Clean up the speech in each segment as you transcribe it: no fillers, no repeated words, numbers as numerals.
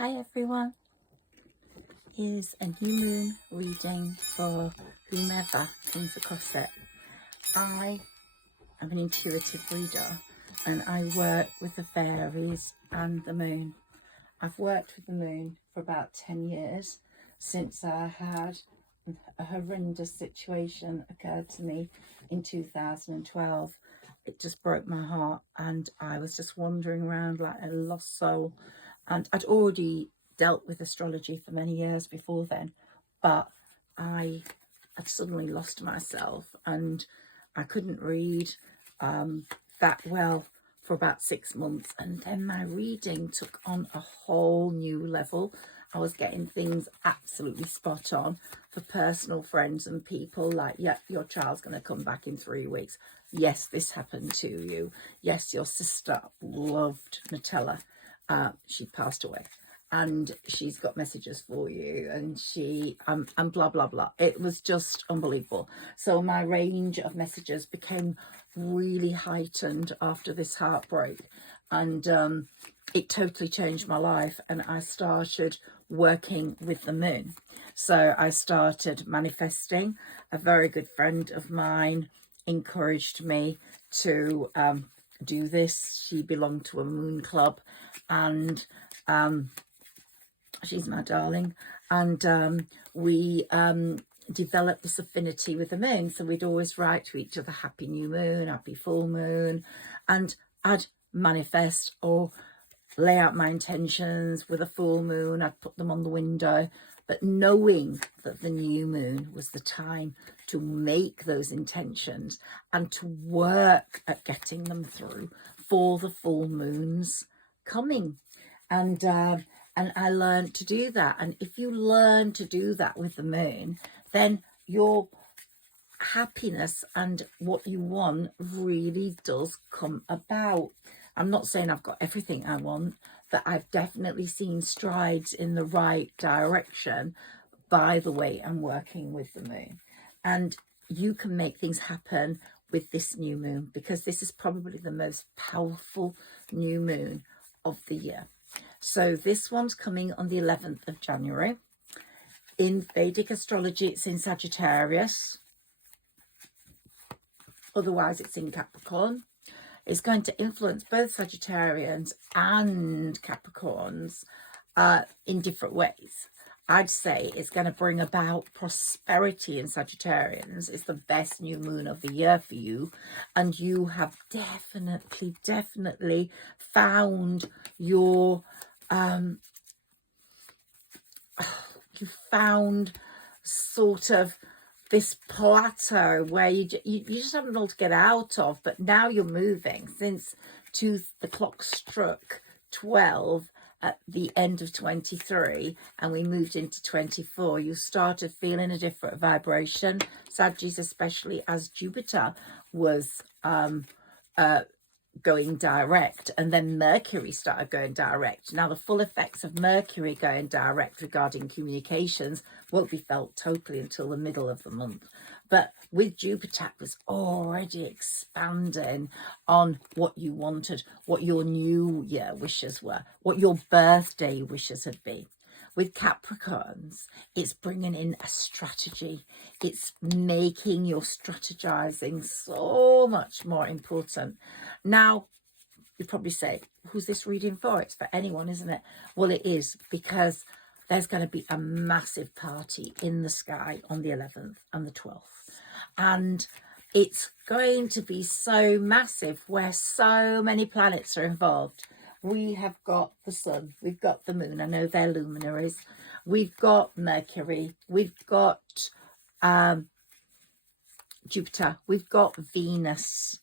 Hi everyone, here's a new moon reading for whomever comes across it. I am an intuitive reader and I work with the fairies and the moon. I've worked with the moon for about 10 years since I had a horrendous situation occurred to me in 2012. It just broke my heart and I was just wandering around like a lost soul, and I'd already dealt with astrology for many years before then, but I had suddenly lost myself and I couldn't read that well for about 6 months, and then my reading took on a whole new level. I was getting things absolutely spot on for personal friends and people, like, yeah, your child's going to come back in 3 weeks. Yes, this happened to you. Yes, your sister loved Nutella. She passed away and she's got messages for you, and she and blah blah blah. It was just unbelievable. So my range of messages became really heightened after this heartbreak, and it totally changed my life. And I started working with the moon. So I started manifesting. A very good friend of mine encouraged me to do this. She belonged to a moon club, and she's my darling, and we developed this affinity with the moon. So we'd always write to each other, happy new moon, happy full moon, and I'd manifest or lay out my intentions with a full moon. I'd put them on the window, but knowing that the new moon was the time to make those intentions and to work at getting them through for the full moons coming. And I learned to do that. And if you learn to do that with the moon, then your happiness and what you want really does come about. I'm not saying I've got everything I want, but I've definitely seen strides in the right direction by the way I'm working with the moon. And you can make things happen with this new moon, because this is probably the most powerful new moon of the year. So this one's coming on the 11th of January. In Vedic astrology, it's in Sagittarius. Otherwise, it's in Capricorn. It's going to influence both Sagittarians and Capricorns in different ways. I'd say it's going to bring about prosperity in Sagittarians. It's the best new moon of the year for you. And you have definitely found your, you found sort of this plateau where you just haven't been able to get out of, but now you're moving. Since the clock struck 12 at the end of 23 and we moved into 24, you started feeling a different vibration, Sagittarius, especially as Jupiter was going direct, and then Mercury started going direct. Now the full effects of Mercury going direct regarding communications won't be felt totally until the middle of the month, but with Jupiter it was already expanding on what you wanted, what your new year wishes were, what your birthday wishes had been. With Capricorns, it's bringing in a strategy. It's making your strategizing so much more important. Now, you probably say, who's this reading for? It's for anyone, isn't it? Well, it is, because there's going to be a massive party in the sky on the 11th and the 12th. And it's going to be so massive where so many planets are involved. We have got the sun, we've got the moon, I know they're luminaries, we've got Mercury, we've got Jupiter, we've got Venus,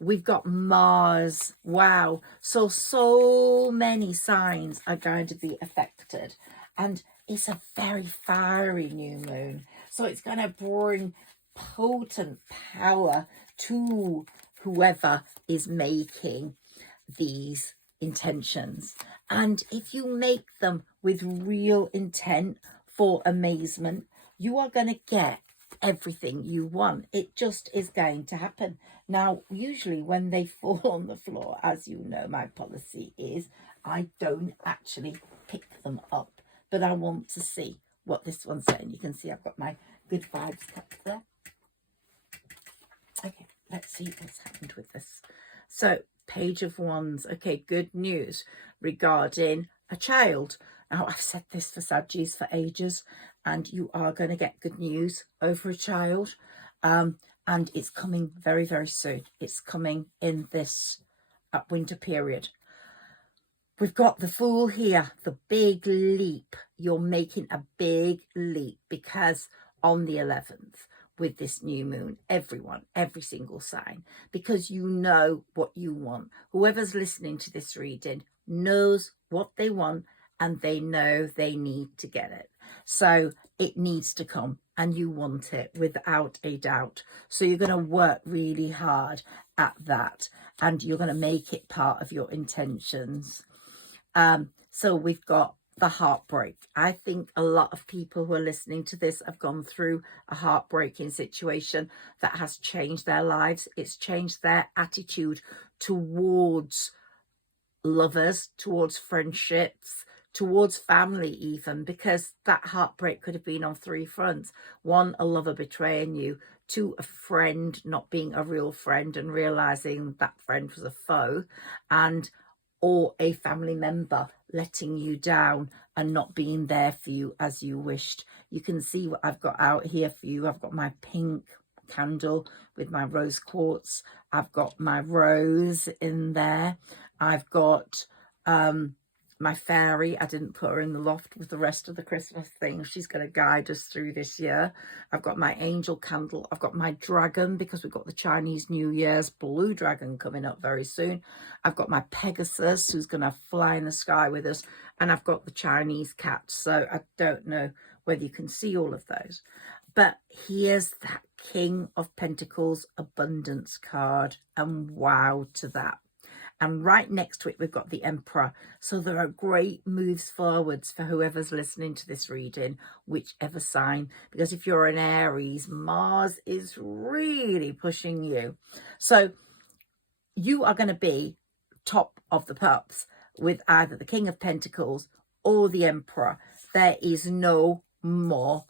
we've got Mars. Wow. So many signs are going to be affected, and it's a very fiery new moon. So it's going to bring potent power to whoever is making these intentions. And if you make them with real intent for amazement, you are going to get everything you want. It just is going to happen. Now, usually when they fall on the floor, as you know, my policy is I don't actually pick them up, but I want to see what this one's saying. You can see I've got my good vibes kept there. Okay, let's see what's happened with this. So, Page of Wands. Okay, good news regarding a child. Now, I've said this for Saggies for ages, and you are going to get good news over a child. And it's coming very, very soon. It's coming in this winter period. We've got the Fool here, the big leap. You're making a big leap because on the 11th, with this new moon, everyone, every single sign, because you know what you want. Whoever's listening to this reading knows what they want, and they know they need to get it. So it needs to come, and you want it without a doubt. So you're going to work really hard at that, and you're going to make it part of your intentions. So we've got the heartbreak. I think a lot of people who are listening to this have gone through a heartbreaking situation that has changed their lives. It's changed their attitude towards lovers, towards friendships, towards family even, because that heartbreak could have been on three fronts. One, a lover betraying you. Two, a friend not being a real friend and realizing that friend was a foe. Or a family member letting you down and not being there for you as you wished. You can see what I've got out here for you. I've got my pink candle with my rose quartz. I've got my rose in there. I've got my fairy. I didn't put her in the loft with the rest of the Christmas thing. She's going to guide us through this year. I've got my angel candle. I've got my dragon, because we've got the Chinese New Year's blue dragon coming up very soon. I've got my Pegasus, who's going to fly in the sky with us. And I've got the Chinese cat. So I don't know whether you can see all of those. But here's that King of Pentacles abundance card. And wow to that. And right next to it, we've got the Emperor. So there are great moves forwards for whoever's listening to this reading, whichever sign. Because if you're an Aries, Mars is really pushing you. So you are going to be top of the pups with either the King of Pentacles or the Emperor. There is no more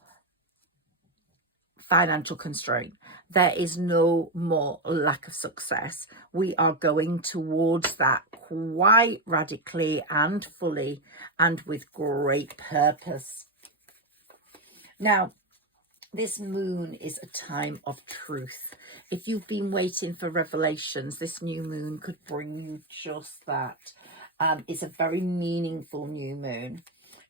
financial constraint. There is no more lack of success. We are going towards that quite radically and fully, and with great purpose. Now, this moon is a time of truth. If you've been waiting for revelations, this new moon could bring you just that. It's a very meaningful new moon.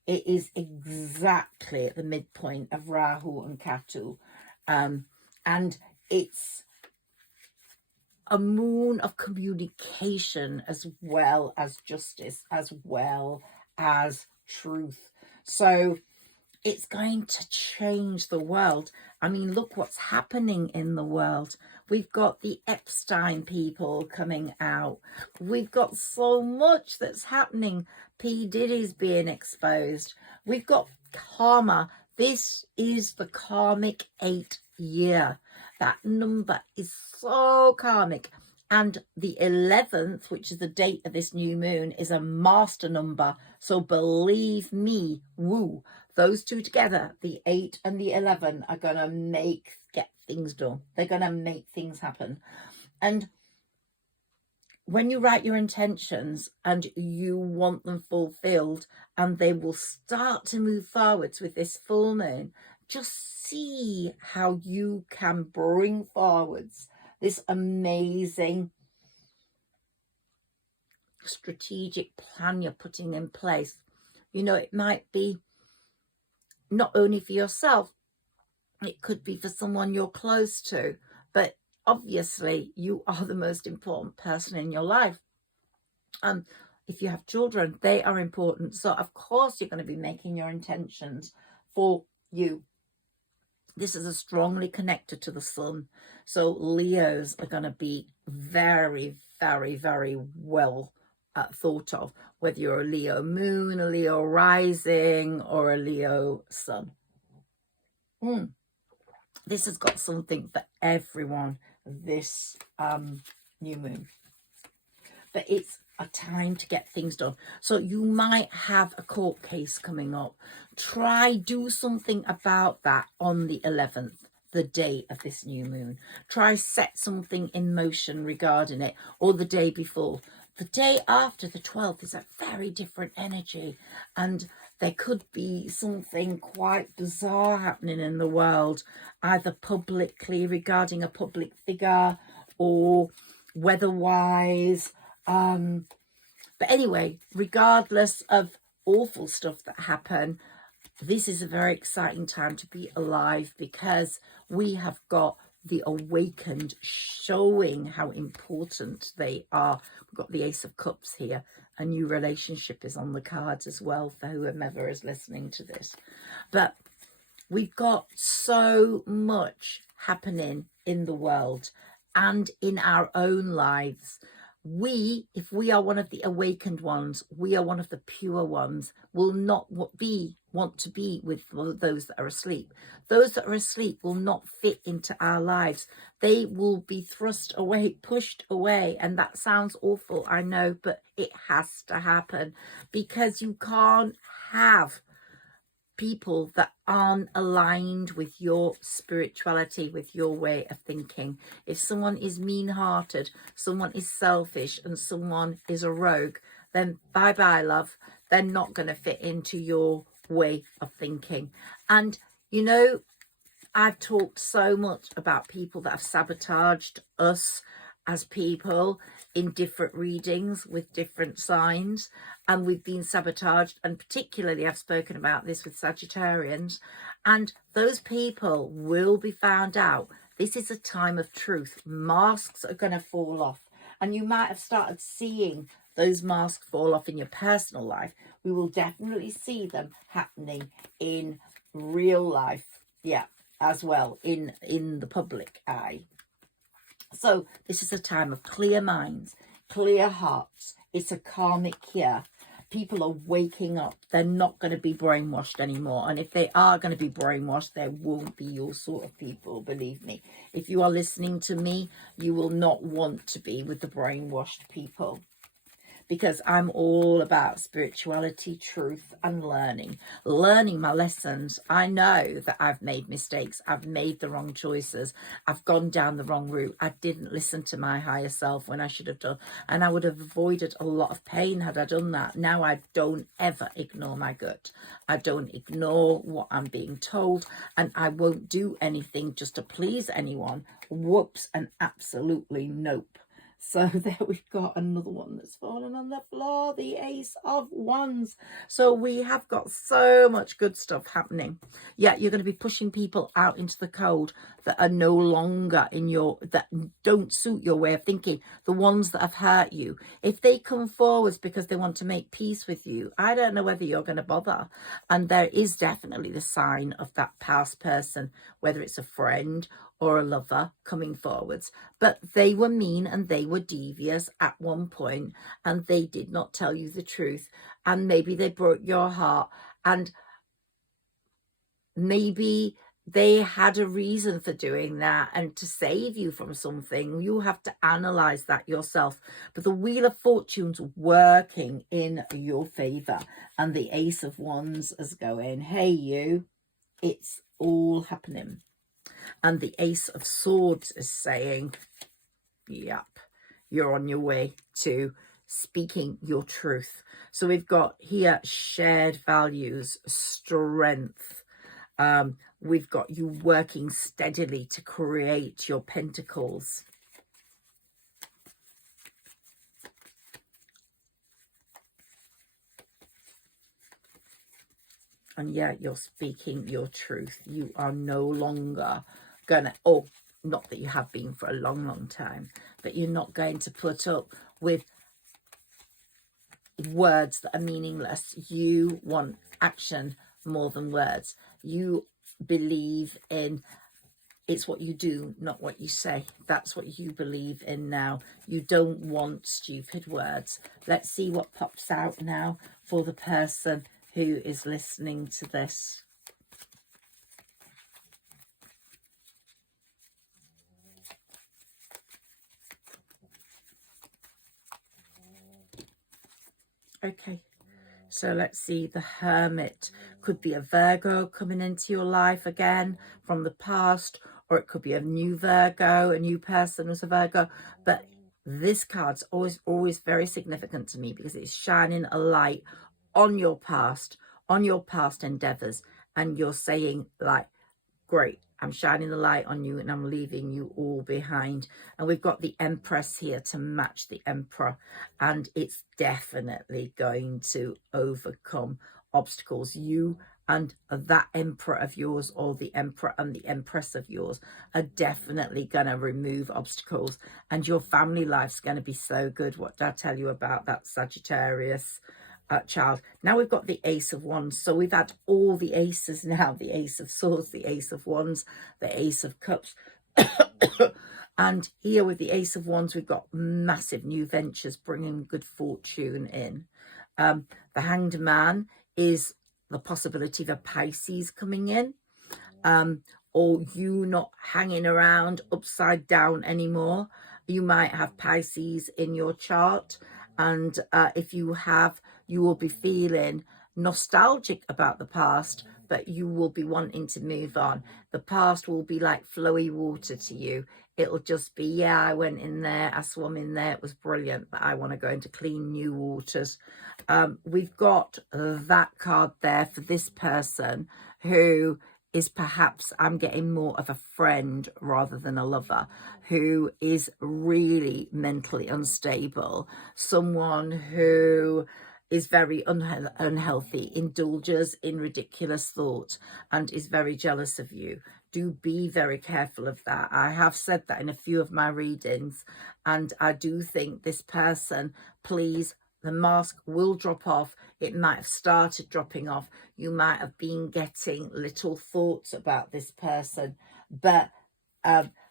It is exactly at the midpoint of Rahu and Ketu. And it's a moon of communication as well as justice, as well as truth. So it's going to change the world. I mean, look what's happening in the world. We've got the Epstein people coming out. We've got so much that's happening. P. Diddy's being exposed. We've got karma. This is the karmic 8 year. That number is so karmic. And the 11th, which is the date of this new moon, is a master number. So believe me, woo, those two together, the 8 and the 11, are going to get things done. They're going to make things happen. And when you write your intentions and you want them fulfilled, and they will start to move forwards with this full moon, just see how you can bring forwards this amazing strategic plan you're putting in place. You know, it might be not only for yourself, it could be for someone you're close to, but obviously you are the most important person in your life. If you have children, they are important. So of course you're going to be making your intentions for you. This is a strongly connected to the sun. So Leos are going to be very, very, very well thought of, whether you're a Leo moon, a Leo rising, or a Leo sun. This has got something for everyone, this new moon. But it's a time to get things done. So you might have a court case coming up. Try do something about that on the 11th, the day of this new moon. Try set something in motion regarding it, or the day before. The day after the 12th is a very different energy, and there could be something quite bizarre happening in the world, either publicly regarding a public figure or weather-wise. But anyway, regardless of awful stuff that happen, this is a very exciting time to be alive, because we have got the awakened showing how important they are. We've got the Ace of Cups here. A new relationship is on the cards as well for whomever is listening to this. But we've got so much happening in the world and in our own lives. If we are one of the awakened ones, we are one of the pure ones, will not want to be with those that are asleep. Those that are asleep will not fit into our lives. They will be thrust away, pushed away. And that sounds awful, I know, but it has to happen, because you can't have people that aren't aligned with your spirituality, with your way of thinking. If someone is mean-hearted, someone is selfish, and someone is a rogue, then bye-bye, love. They're not going to fit into your way of thinking. And, you know, I've talked so much about people that have sabotaged us as people in different readings with different signs, and we've been sabotaged. And particularly I've spoken about this with Sagittarians, and those people will be found out. This is a time of truth. Masks are going to fall off, and you might have started seeing those masks fall off in your personal life. We will definitely see them happening in real life, yeah, as well, in the public eye. So this is a time of clear minds, clear hearts. It's a karmic year. People are waking up. They're not going to be brainwashed anymore. And if they are going to be brainwashed, they won't be your sort of people, believe me. If you are listening to me, you will not want to be with the brainwashed people, because I'm all about spirituality, truth, and learning my lessons. I know that I've made mistakes. I've made the wrong choices. I've gone down the wrong route. I didn't listen to my higher self when I should have done, and I would have avoided a lot of pain had I done that. Now I don't ever ignore my gut. I don't ignore what I'm being told, and I won't do anything just to please anyone. Whoops, and absolutely nope. So there we've got another one that's fallen on the floor, the Ace of Wands. So we have got so much good stuff happening. Yeah, you're going to be pushing people out into the cold that are no longer that don't suit your way of thinking, the ones that have hurt you. If they come forwards because they want to make peace with you, I don't know whether you're going to bother. And there is definitely the sign of that past person, whether it's a friend or a lover coming forwards, but they were mean and they were devious at one point, and they did not tell you the truth, and maybe they broke your heart, and maybe they had a reason for doing that, and to save you from something, you have to analyze that yourself. But the Wheel of Fortune's working in your favor, and the Ace of Wands is going, hey you, it's all happening. And the Ace of Swords is saying, yep, you're on your way to speaking your truth. So we've got here shared values, strength. We've got you working steadily to create your pentacles. And yeah, you're speaking your truth. You are no longer gonna, oh, not that you have been for a long, long time, but you're not going to put up with words that are meaningless. You want action more than words. You believe in, it's what you do, not what you say. That's what you believe in now. You don't want stupid words. Let's see what pops out now for the person who is listening to this. Okay, so let's see, the Hermit could be a Virgo coming into your life again from the past, or it could be a new Virgo, a new person as a Virgo. But this card's always very significant to me because it's shining a light on your past endeavors, and you're saying like, great, I'm shining the light on you and I'm leaving you all behind. And we've got the Empress here to match the Emperor, and it's definitely going to overcome obstacles. You and that Emperor of yours, or the Emperor and the Empress of yours, are definitely going to remove obstacles, and your family life's going to be so good. What did I tell you about that Sagittarius child? Now we've got the Ace of Wands. So we've had all the aces now: the Ace of Swords, the Ace of Wands, the Ace of Cups. And here with the Ace of Wands, we've got massive new ventures bringing good fortune in. The Hanged Man is the possibility of a Pisces coming in, or you not hanging around upside down anymore. You might have Pisces in your chart, and if you have, you will be feeling nostalgic about the past, but you will be wanting to move on. The past will be like flowy water to you. It'll just be, yeah, I went in there, I swam in there, it was brilliant, but I want to go into clean new waters. We've got that card there for this person who is perhaps, I'm getting more of a friend rather than a lover, who is really mentally unstable, someone who is very unhealthy, indulges in ridiculous thoughts, and is very jealous of you. Do be very careful of that. I have said that in a few of my readings, and I do think this person, please, the mask will drop off. It might have started dropping off. You might have been getting little thoughts about this person, but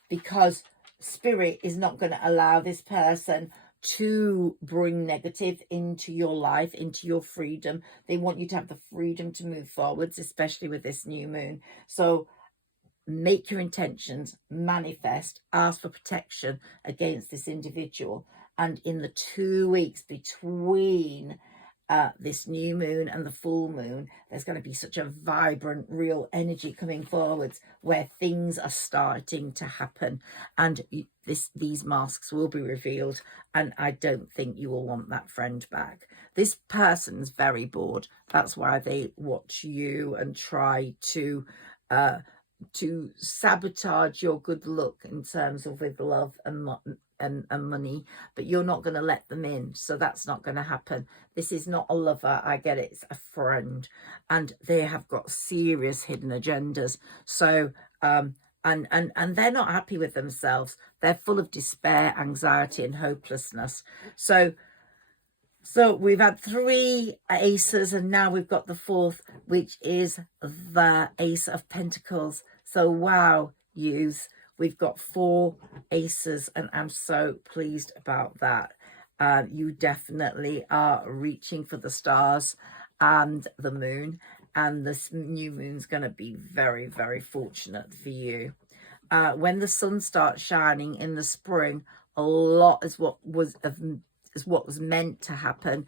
because Spirit is not going to allow this person to bring negative into your life, into your freedom. They want you to have the freedom to move forwards, especially with this new moon. So make your intentions, manifest, ask for protection against this individual. And in the 2 weeks between this new moon and the full moon, there's going to be such a vibrant, real energy coming forwards where things are starting to happen, and these masks will be revealed, and I don't think you will want that friend back. This person's very bored. That's why they watch you and try to sabotage your good luck in terms of with love and money, but you're not going to let them in, so that's not going to happen. This is not a lover, I get it, it's a friend, and they have got serious hidden agendas. So and they're not happy with themselves. They're full of despair, anxiety and hopelessness. So we've had 3 aces, and now we've got the 4th, which is the Ace of Pentacles. So wow, yous, we've got 4 aces, and I'm so pleased about that. You definitely are reaching for the stars and the moon, and this new moon's going to be very, very fortunate for you. When the sun starts shining in the spring, a lot is what was meant to happen,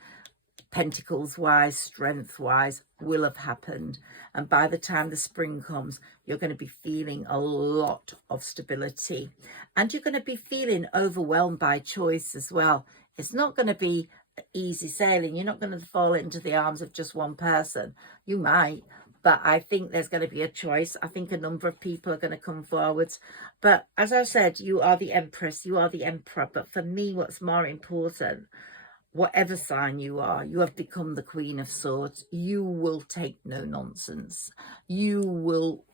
pentacles wise, strength wise, will have happened. And by the time the spring comes, you're going to be feeling a lot of stability, and you're going to be feeling overwhelmed by choice as well. It's not going to be easy sailing. You're not going to fall into the arms of just one person. You might, but I think there's going to be a choice. I think a number of people are going to come forwards. But as I said, you are the Empress, you are the Emperor. But for me, what's more important, whatever sign you are, you have become the Queen of Swords. You will take no nonsense. You will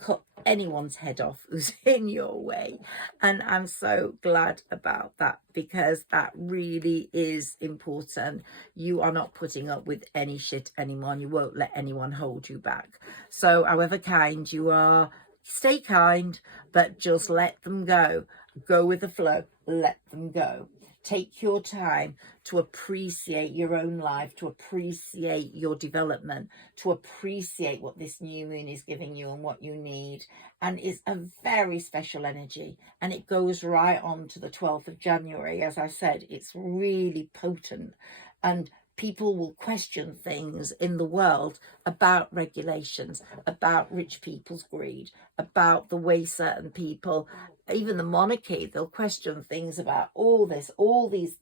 cut anyone's head off who's in your way, and I'm so glad about that, because that really is important. You are not putting up with any shit anymore, and you won't let anyone hold you back. So however kind you are, stay kind, but just let them go with the flow, let them go. Take your time to appreciate your own life, to appreciate your development, to appreciate what this new moon is giving you and what you need. And it's a very special energy, and it goes right on to the 12th of January. As I said, it's really potent, and people will question things in the world about regulations, about rich people's greed, about the way certain people, even the monarchy, they'll question things about all this. All these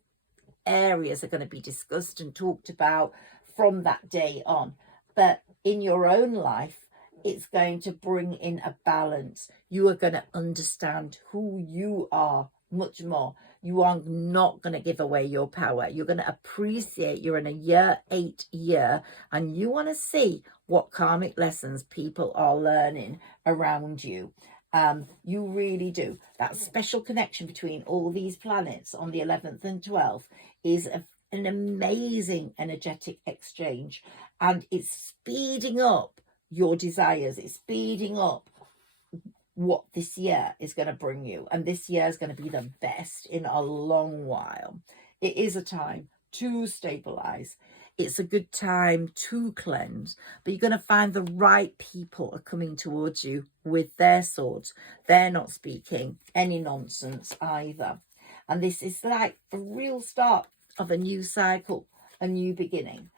areas are going to be discussed and talked about from that day on. But in your own life, it's going to bring in a balance. You are going to understand who you are much more. You are not going to give away your power. You're going to appreciate you're in a year 8 year, and you want to see what karmic lessons people are learning around you. You really do. That special connection between all these planets on the 11th and 12th is an amazing energetic exchange, and it's speeding up your desires. It's speeding up what this year is going to bring you, and this year is going to be the best in a long while. It is a time to stabilize. It's a good time to cleanse, but you're going to find the right people are coming towards you with their swords. They're not speaking any nonsense either, and this is like a real start of a new cycle, a new beginning.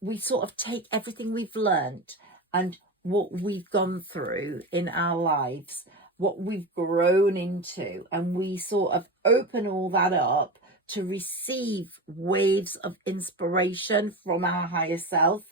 We sort of take everything we've learned and what we've gone through in our lives, what we've grown into, and we sort of open all that up to receive waves of inspiration from our higher self,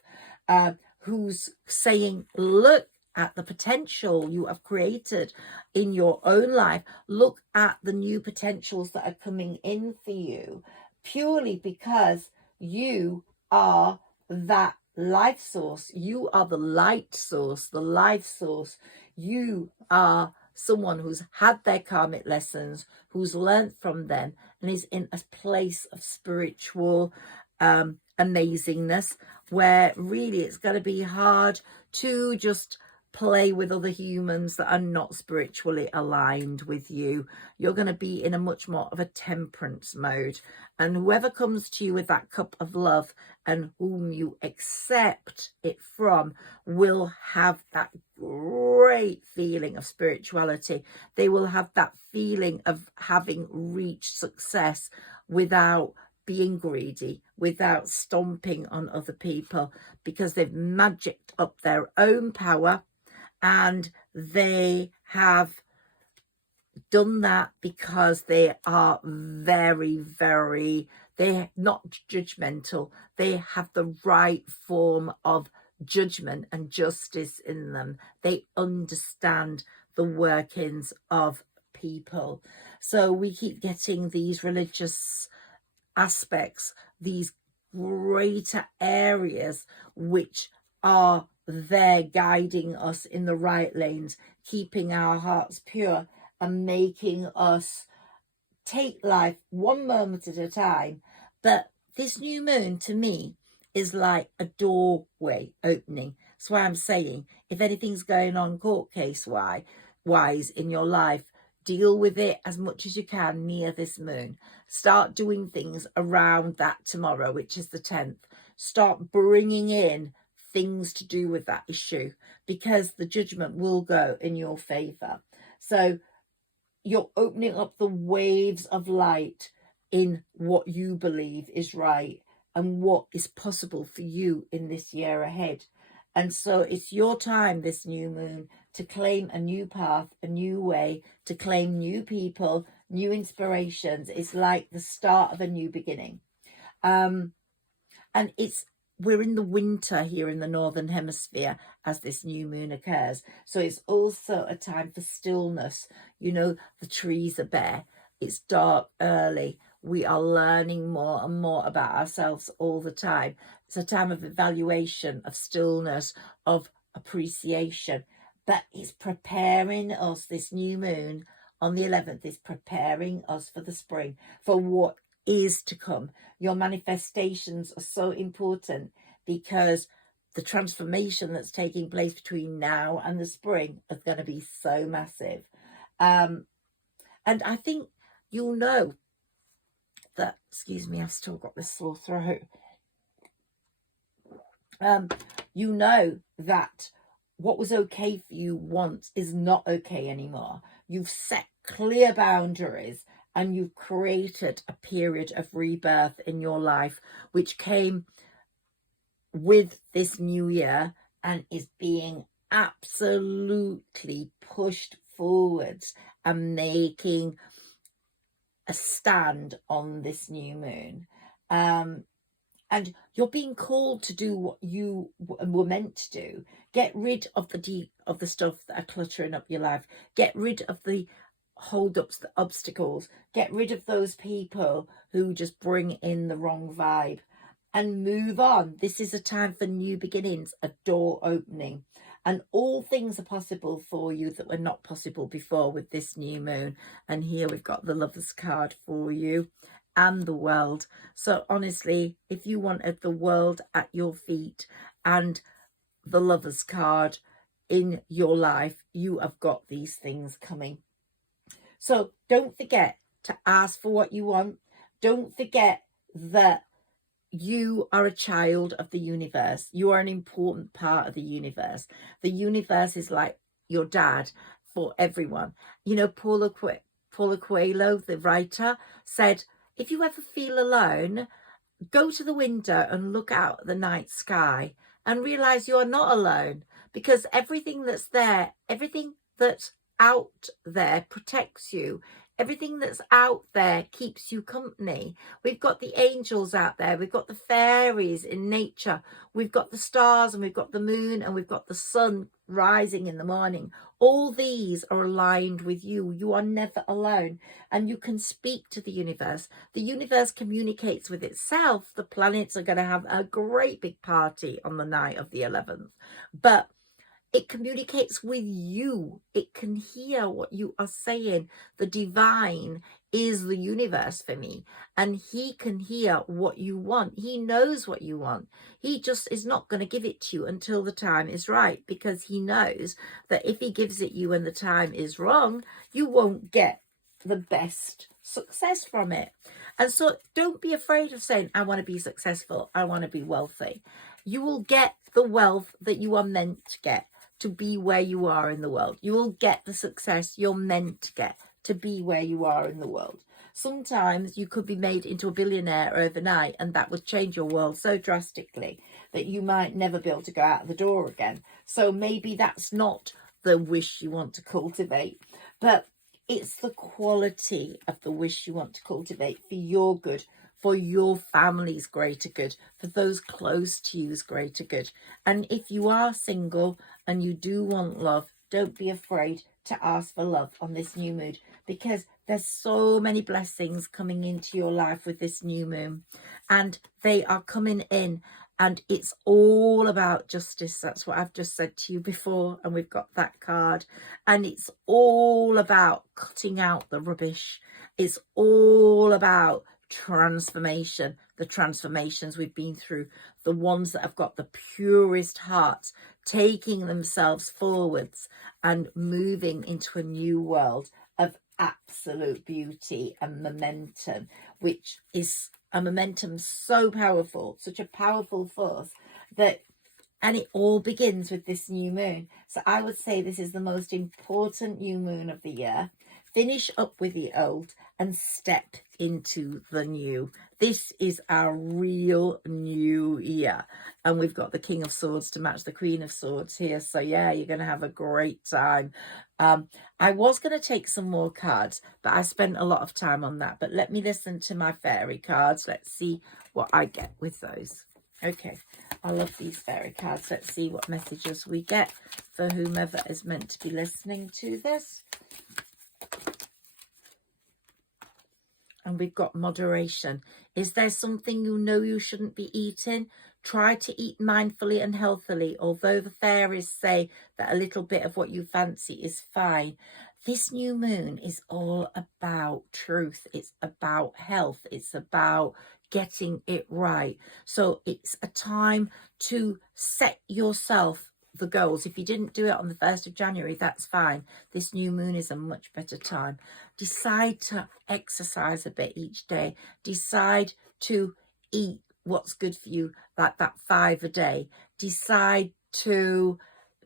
who's saying, look at the potential you have created in your own life. Look at the new potentials that are coming in for you, purely because you are that life source. You are the light source, the life source. You are someone who's had their karmic lessons, who's learned from them, and is in a place of spiritual amazingness, where really it's going to be hard to just play with other humans that are not spiritually aligned with you. You're going to be in a much more of a temperance mode, and whoever comes to you with that cup of love and whom you accept it from will have that great feeling of spirituality. They will have that feeling of having reached success without being greedy, without stomping on other people, because they've magicked up their own power. And they have done that because they are very, very, they're not judgmental. They have the right form of judgment and justice in them. They understand the workings of people. So we keep getting these religious aspects, these greater areas which are there guiding us in the right lanes, keeping our hearts pure and making us take life one moment at a time. But this new moon to me is like a doorway opening. That's why I'm saying, if anything's going on court case wise in your life, deal with it as much as you can near this moon. Start doing things around that tomorrow, which is the 10th. Start bringing in things to do with that issue, because the judgment will go in your favor. So you're opening up the waves of light in what you believe is right and what is possible for you in this year ahead. And so it's your time, this new moon, to claim a new path, a new way, to claim new people, new inspirations. It's like the start of a new beginning. And we're in the winter here in the Northern Hemisphere as this new moon occurs. So it's also a time for stillness. You know, the trees are bare. It's dark early. We are learning more and more about ourselves all the time. It's a time of evaluation, of stillness, of appreciation. But it's preparing us, this new moon on the 11th is preparing us for the spring, for what is to come. Your manifestations are so important, because the transformation that's taking place between now and the spring is going to be so massive. And I think you'll know that, excuse me, I've still got this sore throat. You know that what was okay for you once is not okay anymore. You've set clear boundaries, and you've created a period of rebirth in your life, which came with this new year and is being absolutely pushed forwards and making a stand on this new moon. And you're being called to do what you were meant to do. Get rid of the stuff that are cluttering up your life. Get rid of the hold-ups, the obstacles. Get rid of those people who just bring in the wrong vibe, and move on. This is a time for new beginnings, a door opening, and all things are possible for you that were not possible before with this new moon. And here we've got the Lovers card for you, and the World. So honestly, if you wanted the world at your feet and the Lovers card in your life, you have got these things coming. So don't forget to ask for what you want. Don't forget that you are a child of the universe. You are an important part of the universe. The universe is like your dad for everyone. You know, Paulo Coelho, the writer, said, if you ever feel alone, go to the window and look out at the night sky and realize you are not alone, because everything that's there, everything that's out there protects you. Everything that's out there keeps you company. We've got the angels out there. We've got the fairies in nature. We've got the stars, and we've got the moon, and we've got the sun rising in the morning. All these are aligned with you. You are never alone, and you can speak to the universe. The universe communicates with itself. The planets are going to have a great big party on the night of the 11th, but it communicates with you. It can hear what you are saying. The divine is the universe for me, and he can hear what you want. He knows what you want. He just is not going to give it to you until the time is right, because he knows that if he gives it you when the time is wrong, you won't get the best success from it. And so don't be afraid of saying, I want to be successful. I want to be wealthy. You will get the wealth that you are meant to get to be where you are in the world. You will get the success you're meant to get to be where you are in the world. Sometimes you could be made into a billionaire overnight, and that would change your world so drastically that you might never be able to go out the door again. So maybe that's not the wish you want to cultivate, but it's the quality of the wish you want to cultivate for your good, for your family's greater good, for those close to you's greater good. And if you are single and you do want love, don't be afraid to ask for love on this new moon, because there's so many blessings coming into your life with this new moon, and they are coming in, and it's all about justice. That's what I've just said to you before, and we've got that card, and it's all about cutting out the rubbish. It's all about transformation, the transformations we've been through, the ones that have got the purest hearts, taking themselves forwards and moving into a new world of absolute beauty and momentum, which is a momentum so powerful, such a powerful force that, and it all begins with this new moon. So I would say this is the most important new moon of the year. Finish up with the old and step into the new. This is our real new year. And we've got the King of Swords to match the Queen of Swords here. So yeah, you're going to have a great time. I was going to take some more cards, but I spent a lot of time on that. But let me listen to my fairy cards. Let's see what I get with those. Okay, I love these fairy cards. Let's see what messages we get for whomever is meant to be listening to this. And we've got moderation. Is there something you know you shouldn't be eating? Try to eat mindfully and healthily, although the fairies say that a little bit of what you fancy is fine. This new moon is all about truth. It's about health. It's about getting it right. So it's a time to set yourself the goals. If you didn't do it on the 1st of January, that's fine. This new moon is a much better time. Decide to exercise a bit each day. Decide to eat what's good for you, like that 5 a day. Decide to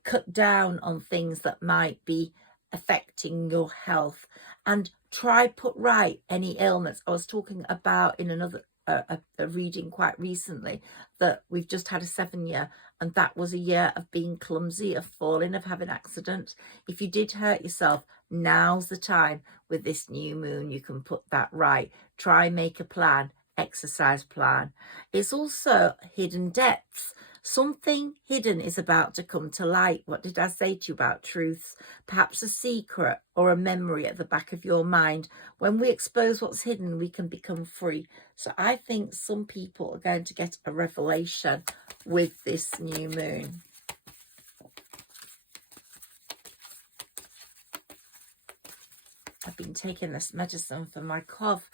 cut down on things that might be affecting your health, and try put right any ailments. I was talking about in another a reading quite recently that we've just had a 7-year, and that was a year of being clumsy, of falling, of having accidents. If you did hurt yourself, now's the time. With this new moon, you can put that right. Try make a plan, exercise plan. It's also hidden depths. Something hidden is about to come to light. What did I say to you about truths? Perhaps a secret or a memory at the back of your mind. When we expose what's hidden, we can become free. So I think some people are going to get a revelation with this new moon. I've been taking this medicine for my cough,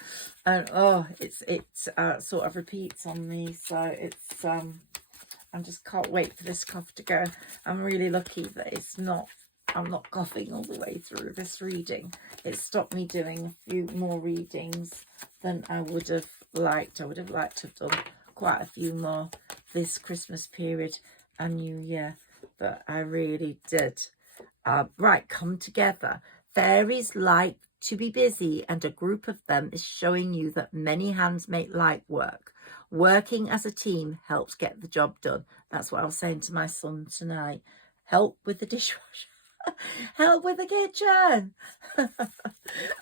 and oh, it sort of repeats on me. So it's I just can't wait for this cough to go. I'm really lucky that I'm not coughing all the way through this reading. It stopped me doing a few more readings than I would have liked. I would have liked to have done quite a few more this Christmas period and New Year, but I really did. Right, come together. Fairies like to be busy, and a group of them is showing you that many hands make light work. Working as a team helps get the job done. That's what I was saying to my son tonight. Help with the dishwasher. Help with the kitchen.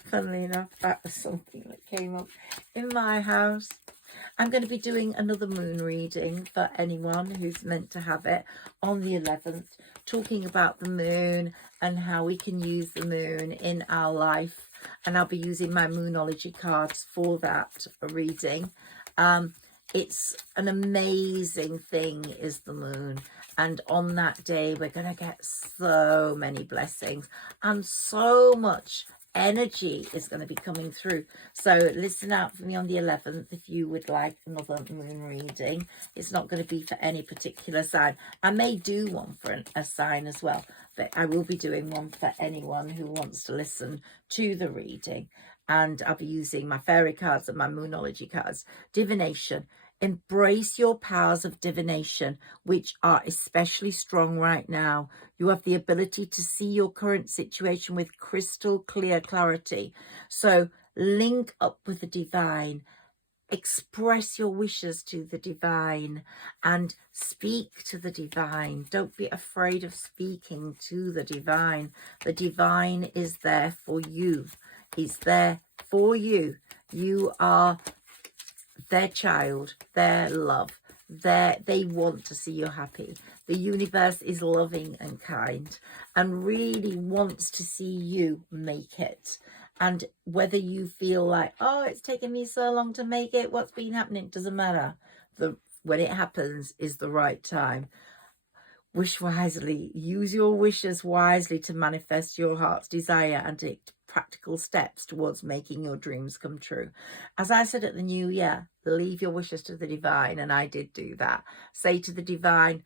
Funnily enough, that was something that came up in my house. I'm going to be doing another moon reading for anyone who's meant to have it on the 11th, talking about the moon and how we can use the moon in our life. And I'll be using my Moonology cards for that reading. It's an amazing thing, is the moon. And on that day, we're going to get so many blessings and so much energy is going to be coming through. So listen out for me on the 11th if you would like another moon reading. It's not going to be for any particular sign. I may do one for a sign as well, but I will be doing one for anyone who wants to listen to the reading. And I'll be using my fairy cards and my Moonology cards. Divination. Embrace your powers of divination, which are especially strong right now. You have the ability to see your current situation with crystal clear clarity. So link up with the divine. Express your wishes to the divine and speak to the divine. Don't be afraid of speaking to the divine. The divine is there for you. He's there for you. You are their child, their love. They want to see you happy. The universe is loving and kind and really wants to see you make it. And whether you feel like, oh, it's taken me so long to make it, what's been happening, doesn't matter. When it happens is the right time. Wish wisely. Use your wishes wisely to manifest your heart's desire and take practical steps towards making your dreams come true. As I said at the New Year, leave your wishes to the divine, and I did do that. Say to the divine,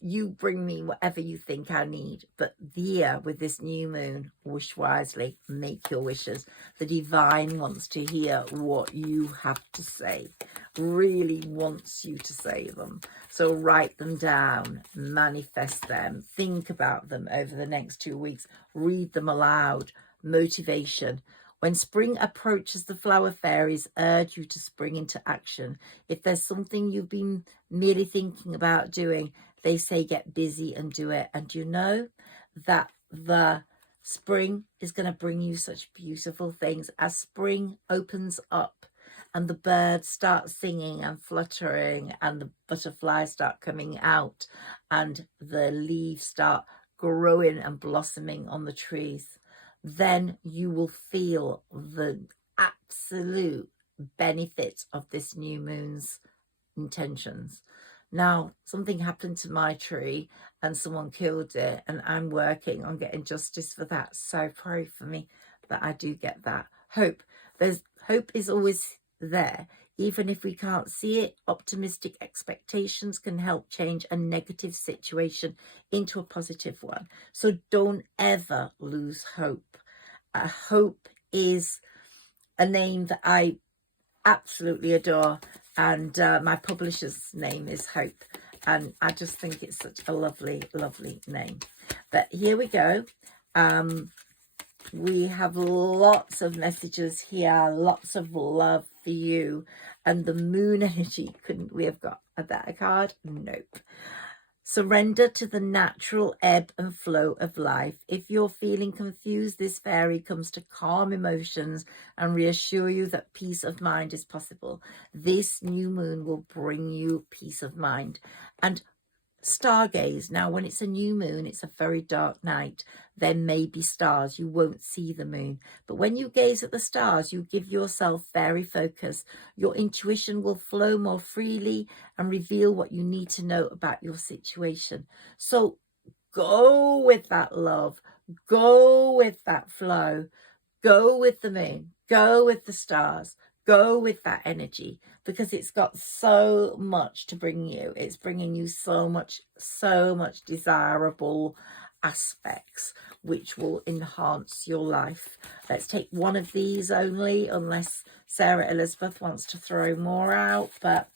you bring me whatever you think I need. But here, with this new moon, wish wisely, make your wishes. The divine wants to hear what you have to say, really wants you to say them. So write them down, manifest them, think about them over the next 2 weeks, read them aloud. Motivation. When spring approaches, the flower fairies urge you to spring into action. If there's something you've been merely thinking about doing, they say get busy and do it. And you know that the spring is going to bring you such beautiful things. As spring opens up and the birds start singing and fluttering and the butterflies start coming out and the leaves start growing and blossoming on the trees, then you will feel the absolute benefits of this new moon's intentions. Now, something happened to my tree and someone killed it, and I'm working on getting justice for that. So pray for me that I do get that. Hope is always there. Even if we can't see it, optimistic expectations can help change a negative situation into a positive one. So don't ever lose hope. Hope is a name that I absolutely adore, and my publisher's name is Hope, and I just think it's such a lovely, lovely name. But here we go. We have lots of messages here, lots of love for you. And the moon energy, couldn't we have got a better card? Nope. Surrender to the natural ebb and flow of life. If you're feeling confused, this fairy comes to calm emotions and reassure you that peace of mind is possible. This new moon will bring you peace of mind. And stargaze. Now, when it's a new moon, it's a very dark night. There may be stars. You won't see the moon. But when you gaze at the stars, you give yourself fairy focus. Your intuition will flow more freely and reveal what you need to know about your situation. So go with that love. Go with that flow. Go with the moon. Go with the stars. Go with that energy, because it's got so much to bring you. It's bringing you so much desirable aspects which will enhance your life. Let's take one of these only, unless Sarah Elizabeth wants to throw more out. But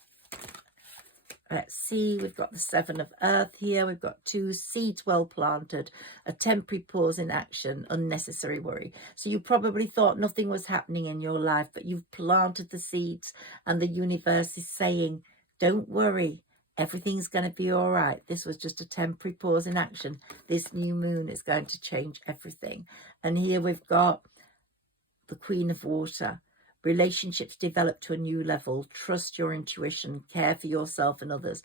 let's see, we've got the Seven of Earth here. We've got 2 seeds well planted, a temporary pause in action, unnecessary worry. So you probably thought nothing was happening in your life, but you've planted the seeds, and the universe is saying, don't worry, everything's going to be all right. This was just a temporary pause in action. This new moon is going to change everything. And here we've got the Queen of Water. Relationships develop to a new level. Trust your intuition. Care for yourself and others.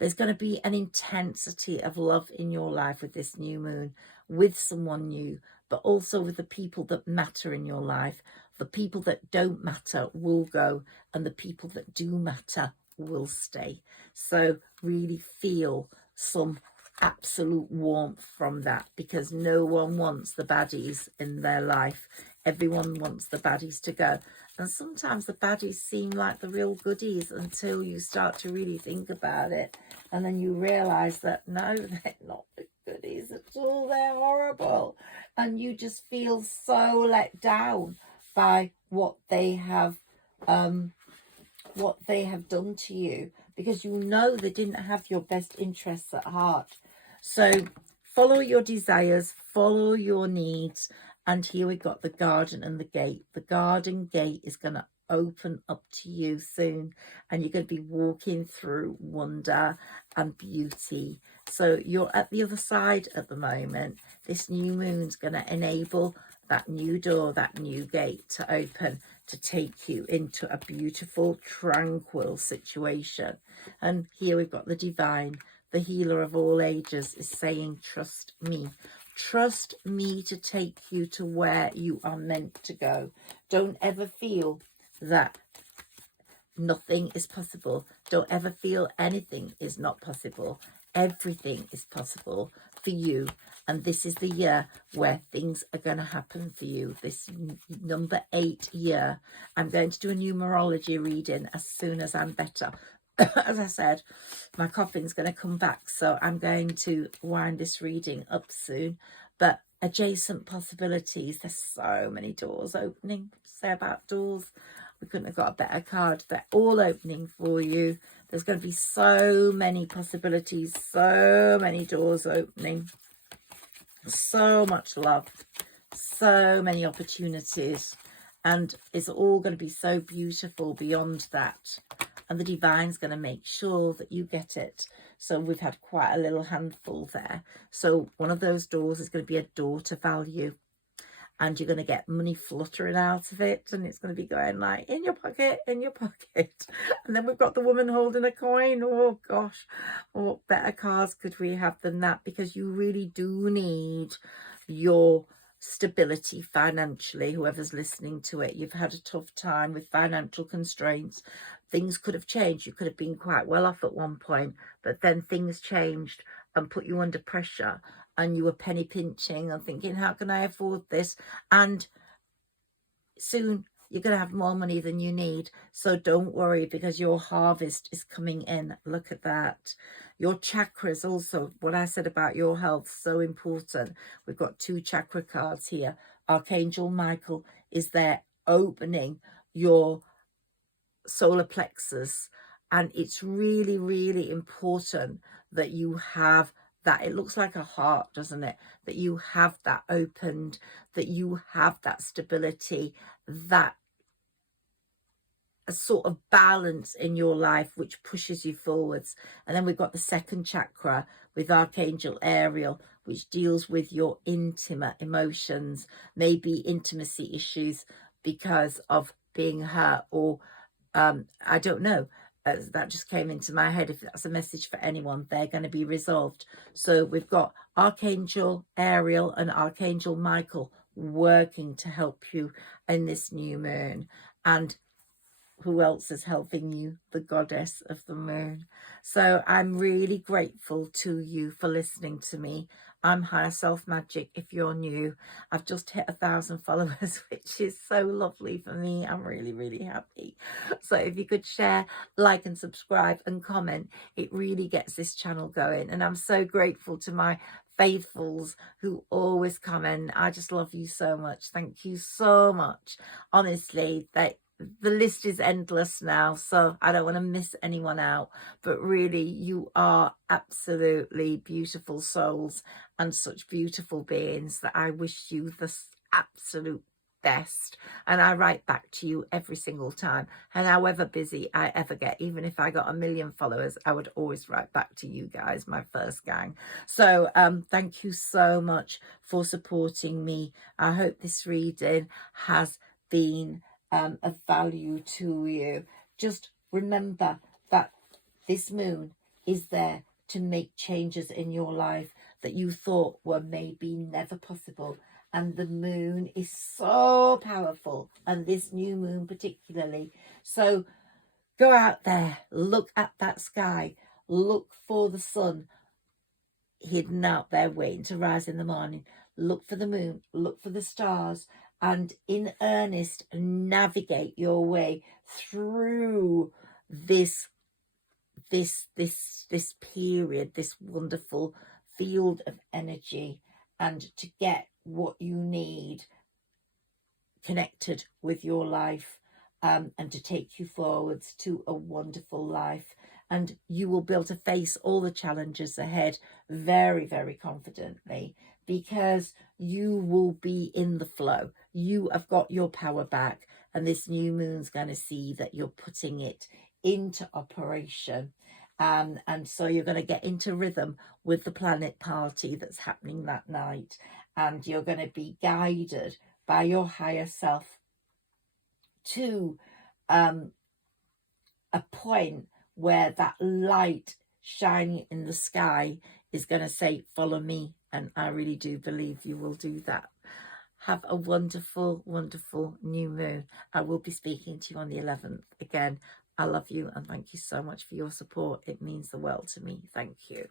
There's going to be an intensity of love in your life with this new moon, with someone new, but also with the people that matter in your life. The people that don't matter will go, and the people that do matter will stay. So really feel some absolute warmth from that, because no one wants the baddies in their life. Everyone wants the baddies to go. And sometimes the baddies seem like the real goodies until you start to really think about it. And then you realise that, no, they're not the goodies at all. They're horrible. And you just feel so let down by what they have done to you, because you know they didn't have your best interests at heart. So follow your desires, follow your needs. And here we got the garden and the gate. The garden gate is going to open up to you soon, and you're going to be walking through wonder and beauty. So you're at the other side at the moment. This new moon's going to enable that new door, that new gate to open, to take you into a beautiful, tranquil situation. And here we've got the divine, the healer of all ages, is saying, trust me. Trust me to take you to where you are meant to go. Don't ever feel that nothing is possible. Don't ever feel anything is not possible. Everything is possible for you. And this is the year where things are going to happen for you. This number 8 year. I'm going to do a numerology reading as soon as I'm better. As I said, my coughing's going to come back, so I'm going to wind this reading up soon. But adjacent possibilities, there's so many doors opening. Say about doors, we couldn't have got a better card. They're all opening for you. There's going to be so many possibilities, so many doors opening, so much love, so many opportunities, and it's all going to be so beautiful beyond that. And the divine's going to make sure that you get it. So we've had quite a little handful there. So one of those doors is going to be a door to value. And you're going to get money fluttering out of it. And it's going to be going like, in your pocket, in your pocket. And then we've got the woman holding a coin. Oh, gosh. What better cards could we have than that? Because you really do need your stability financially. Whoever's listening to it, you've had a tough time with financial constraints. Things could have changed. You could have been quite well off at one point, but then things changed and put you under pressure, and you were penny pinching and thinking, how can I afford this? And soon you're going to have more money than you need. So don't worry, because your harvest is coming in. Look at that. Your chakras also, what I said about your health, so important. We've got 2 chakra cards here. Archangel Michael is there opening your solar plexus, and it's really, really important that you have that, it looks like a heart, doesn't it? That you have that opened, that you have that stability, that a sort of balance in your life which pushes you forwards. And then we've got the second chakra with Archangel Ariel, which deals with your intimate emotions, maybe intimacy issues because of being hurt, or I don't know. That just came into my head. If that's a message for anyone, they're going to be resolved. So we've got Archangel Ariel and Archangel Michael working to help you in this new moon. And who else is helping you? The goddess of the moon. So I'm really grateful to you for listening to me. I'm Higher Self Magic. If you're new, I've just hit 1,000 followers, which is so lovely for me. I'm really, really happy. So if you could share, like and subscribe and comment, it really gets this channel going. And I'm so grateful to my faithfuls who always comment. I just love you so much. Thank you so much. Honestly, the list is endless now, so I don't want to miss anyone out, but really you are absolutely beautiful souls and such beautiful beings that I wish you the absolute best. And I write back to you every single time, and however busy I ever get, even if I got 1 million followers, I would always write back to you guys, my first gang. So thank you so much for supporting me. I hope this reading has been of value to you. Just remember that this moon is there to make changes in your life that you thought were maybe never possible. And the moon is so powerful, and this new moon particularly. So go out there, look at that sky, look for the sun hidden out there waiting to rise in the morning. Look for the moon, look for the stars, and in earnest navigate your way through this period, this wonderful field of energy, and to get what you need connected with your life, and to take you forwards to a wonderful life. And you will be able to face all the challenges ahead very, very confidently, because you will be in the flow. You have got your power back, and this new moon's going to see that you're putting it into operation. And so you're going to get into rhythm with the planet party that's happening that night, and you're going to be guided by your higher self to a point where that light shining in the sky is going to say, follow me. And I really do believe you will do that. Have a wonderful, wonderful new moon. I will be speaking to you on the 11th. Again, I love you and thank you so much for your support. It means the world to me. Thank you.